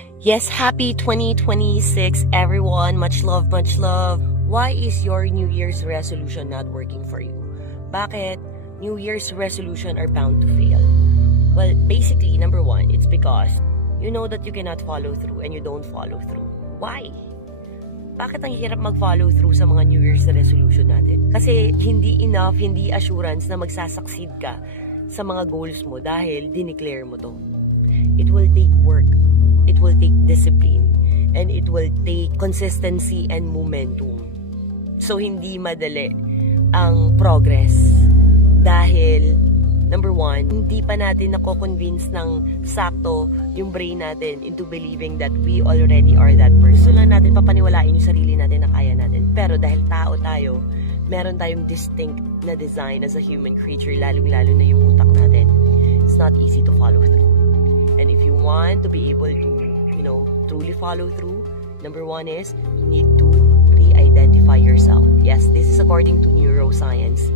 Yes, happy 2026, everyone. Much love, much love. Why is your New Year's resolution not working for you? Bakit New Year's resolution are bound to fail? Well, basically, number one, it's because you know that you cannot follow through and you don't follow through. Why? Bakit ang hirap mag-follow through sa mga New Year's resolution natin? Kasi hindi enough, hindi assurance na magsasucceed ka sa mga goals mo dahil dineclare mo to. It will take work. It will take discipline, and it will take consistency and momentum. So, hindi madali ang progress dahil, number one, hindi pa natin nako-convince ng sakto yung brain natin into believing that we already are that person. Gusto lang natin papaniwalain yung sarili natin na kaya natin. Pero dahil tao tayo, meron tayong distinct na design as a human creature, lalong-lalo na yung utak natin. It's not easy to follow through. And if you want to be able to, truly follow through, number one is you need to re-identify yourself. Yes, this is according to neuroscience.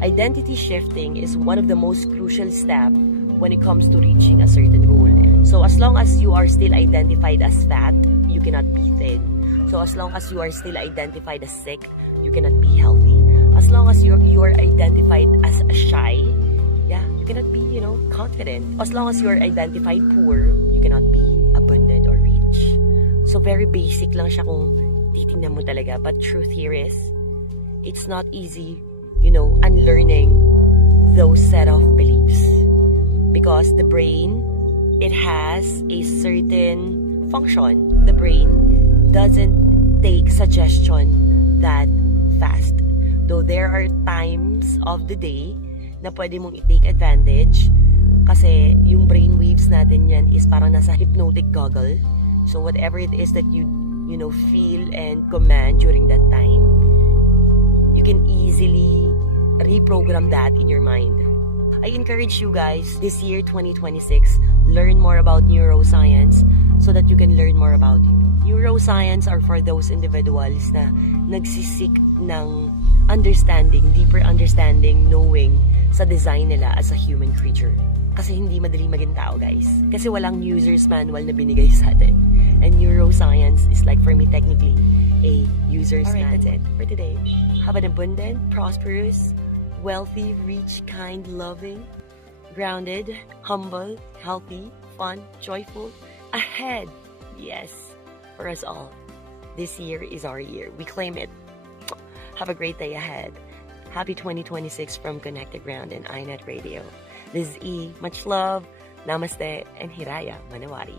Identity shifting is one of the most crucial steps when it comes to reaching a certain goal. So as long as you are still identified as fat, you cannot be thin. So as long as you are still identified as sick, you cannot be healthy. As long as you are identified as shy, you cannot be, confident. As long as you are identified poor, you cannot be abundant or rich. So very basic lang siya kung titingnan mo talaga. But truth here is, it's not easy, unlearning those set of beliefs. Because the brain, it has a certain function. The brain doesn't take suggestion that fast. Though there are times of the day na pwede mong i-take advantage kasi yung brain waves natin yan is parang nasa hypnotic goggle. So whatever it is that you feel and command during that time, you can easily reprogram that in your mind. I encourage you guys this year 2026, learn more about neuroscience so that you can learn more about you. Neuroscience are for those individuals na nagsisik ng understanding, deeper understanding, knowing sa design nila as a human creature. Kasi hindi madali maging tao, guys. Kasi walang user's manual na binigay sa atin. And neuroscience is like, for me, technically, a user's manual. That's it for today. Have an abundant, prosperous, wealthy, rich, kind, loving, grounded, humble, healthy, fun, joyful, ahead. Yes, for us all. This year is our year. We claim it. Have a great day ahead. Happy 2026 from Connected Ground and iNet Radio. This is E. Much love, namaste, and Hiraya Manawari.